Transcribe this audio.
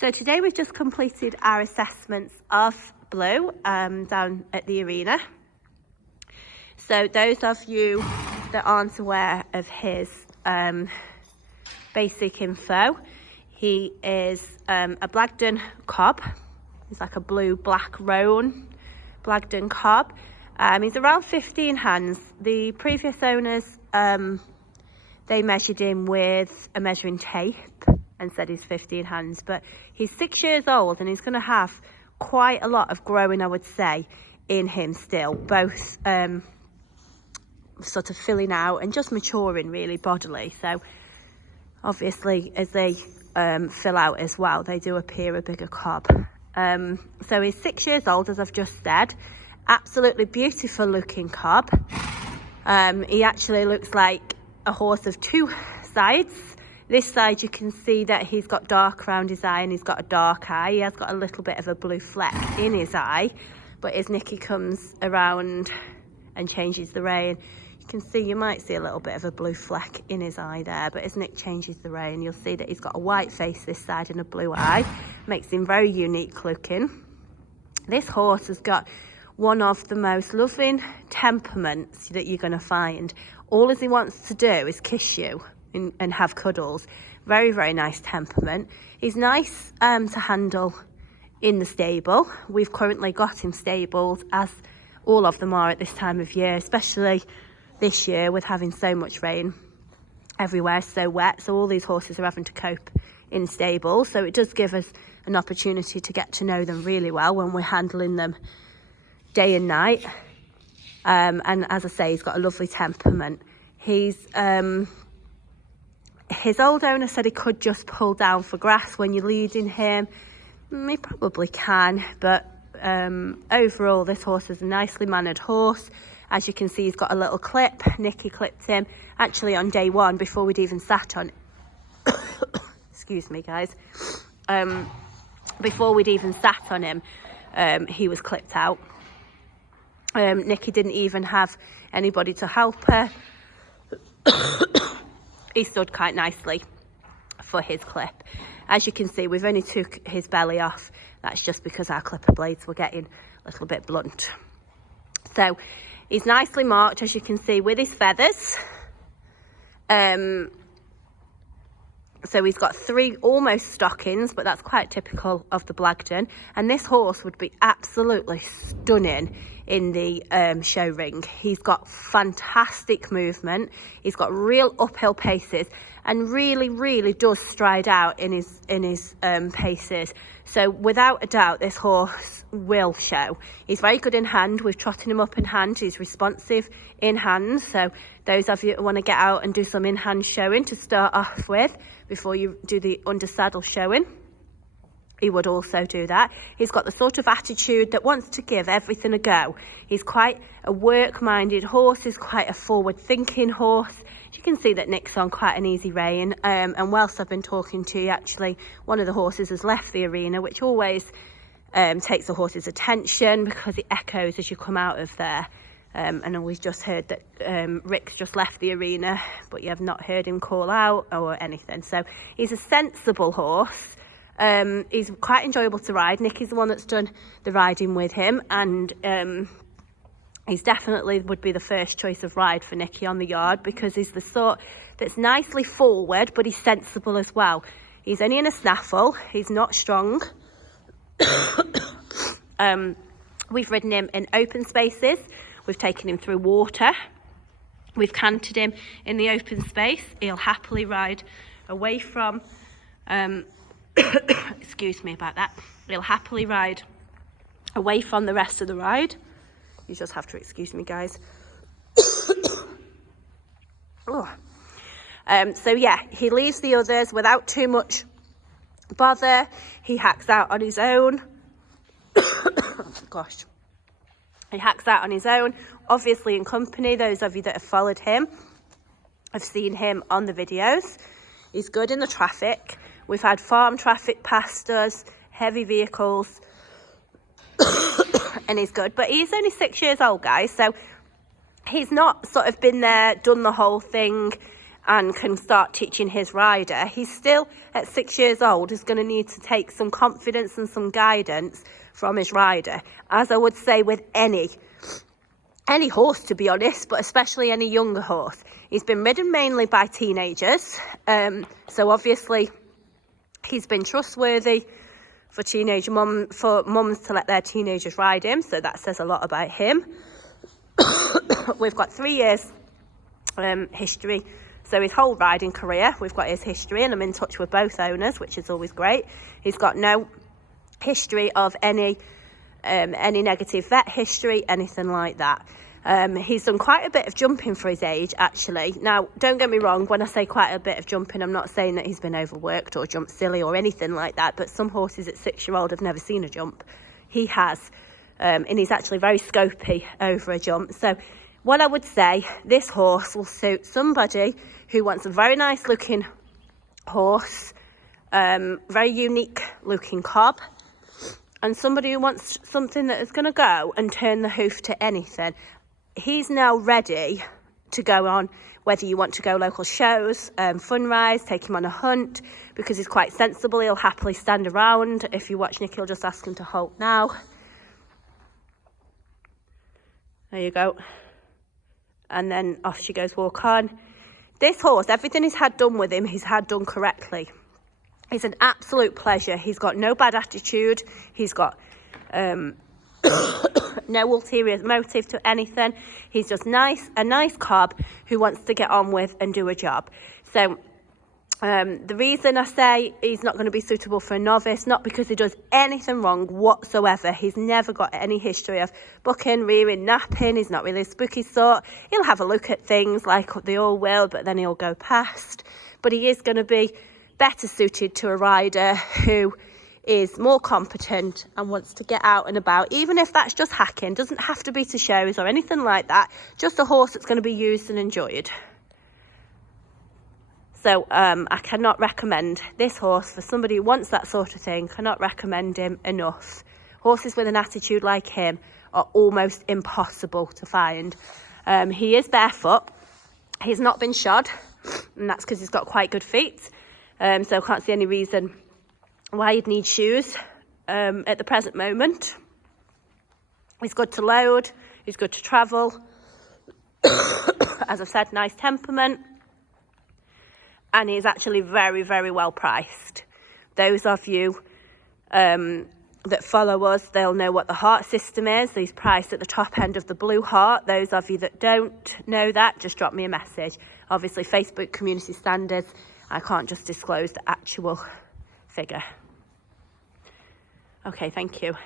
So today we've just completed our assessments of Blue down at the arena. So those of you that aren't aware of his basic info, he is a Blagden cob. He's like a blue-black roan Blagden cob. He's around 15 hands. The previous owners, they measured him with a measuring tape and said he's 15 hands, but he's 6 years old and he's going to have quite a lot of growing, I would say, in him still, both sort of filling out and just maturing really bodily. So obviously as they fill out as well, they do appear a bigger cob. So he's 6 years old, as I've just said. Absolutely beautiful looking cob. He actually looks like a horse of two sides. This side you can see that he's got dark around his eye and he's got a dark eye. He has got a little bit of a blue fleck in his eye, but as Nicky comes around and changes the rein, you can see, you might see a little bit of a blue fleck in his eye there, but as Nick changes the rein, you'll see that he's got a white face this side and a blue eye. Makes him very unique looking. This horse has got one of the most loving temperaments that you're going to find. All as he wants to do is kiss you and have cuddles. Very, very nice temperament. He's nice to handle in the stable. We've currently got him stabled, as all of them are at this time of year, especially this year with having so much rain everywhere, so wet. So all these horses are having to cope in stables. So it does give us an opportunity to get to know them really well when we're handling them day and night. And as I say, he's got a lovely temperament. His old owner said he could just pull down for grass when you're leading him. He probably can, but overall this horse is a nicely mannered horse. As you can see, he's got a little clip. Nicky clipped him actually on day one before we'd even sat on excuse me guys, before we'd even sat on him, he was clipped out. Nicky didn't even have anybody to help her. He stood quite nicely for his clip. As you can see, we've only took his belly off. That's just because our clipper blades were getting a little bit blunt. So he's nicely marked, as you can see, with his feathers. So he's got 3 almost stockings, but that's quite typical of the Blagden. And this horse would be absolutely stunning in the show ring. He's got fantastic movement. He's got real uphill paces and really does stride out in his paces. So without a doubt, this horse will show. He's very good in hand. We've trotted him up in hand. He's responsive in hand. So those of you who want to get out and do some in-hand showing to start off with before you do the under-saddle showing, he would also do that. He's got the sort of attitude that wants to give everything a go. He's quite a work-minded horse. He's quite a forward-thinking horse. You can see that Nick's on quite an easy rein. And whilst I've been talking to you, actually, one of the horses has left the arena, which always takes the horse's attention because it echoes as you come out of there. And we've just heard that Rick's just left the arena, but you have not heard him call out or anything. So he's a sensible horse. He's quite enjoyable to ride. Nicky's the one that's done the riding with him, and he's definitely would be the first choice of ride for Nicky on the yard, because he's the sort that's nicely forward, but he's sensible as well. He's only in a snaffle. He's not strong. We've ridden him in open spaces. We've taken him through water. We've cantered him in the open space. He'll happily ride away from excuse me about that. He'll happily ride away from the rest of the ride. You just have to excuse me, guys. Oh. So yeah, he leaves the others without too much bother. He hacks out on his own. Gosh. He hacks out on his own, obviously in company. Those of you that have followed him have seen him on the videos. He's good in the traffic. We've had farm traffic past us, heavy vehicles, and he's good. But he's only 6 years old, guys, so he's not sort of been there, done the whole thing. and can start teaching his rider, he's still at 6 years old is going to need to take some confidence and some guidance from his rider, as I would say with any horse, to be honest, but especially any younger horse. He's been ridden mainly by teenagers, so obviously he's been trustworthy for mums to let their teenagers ride him, so that says a lot about him. We've got 3 years history, so his whole riding career, we've got his history, and I'm in touch with both owners, which is always great. He's got no history of any negative vet history, anything like that. He's done quite a bit of jumping for his age, actually. Now, don't get me wrong, when I say quite a bit of jumping, I'm not saying that he's been overworked or jumped silly or anything like that, but some horses at 6-year-old have never seen a jump. He has, and he's actually very scopy over a jump. So what I would say, this horse will suit somebody who wants a very nice looking horse, very unique looking cob, and somebody who wants something that is going to go and turn the hoof to anything. He's now ready to go on, whether you want to go local shows, fun rides, take him on a hunt, because he's quite sensible. He'll happily stand around. If you watch Nick, he'll just ask him to halt now. There you go. And then off she goes, walk on. This horse, everything he's had done with him, he's had done correctly. It's an absolute pleasure. He's got no bad attitude. He's got no ulterior motive to anything. He's just a nice cob who wants to get on with and do a job. So the reason I say he's not going to be suitable for a novice, not because he does anything wrong whatsoever. He's never got any history of bucking, rearing, napping. He's not really a spooky sort. He'll have a look at things like they all will, but then he'll go past. But he is going to be better suited to a rider who is more competent and wants to get out and about, even if that's just hacking. Doesn't have to be to shows or anything like that, just a horse that's going to be used and enjoyed. So I cannot recommend this horse for somebody who wants that sort of thing. Cannot recommend him enough. Horses with an attitude like him are almost impossible to find. He is barefoot. He's not been shod, and that's because he's got quite good feet. So I can't see any reason why you'd need shoes at the present moment. He's good to load. He's good to travel. As I've said, nice temperament. And he's actually very, very well priced. Those of you that follow us, they'll know what the heart system is. He's priced at the top end of the blue heart. Those of you that don't know that, just drop me a message. Obviously, Facebook community standards, I can't just disclose the actual figure. Okay, thank you.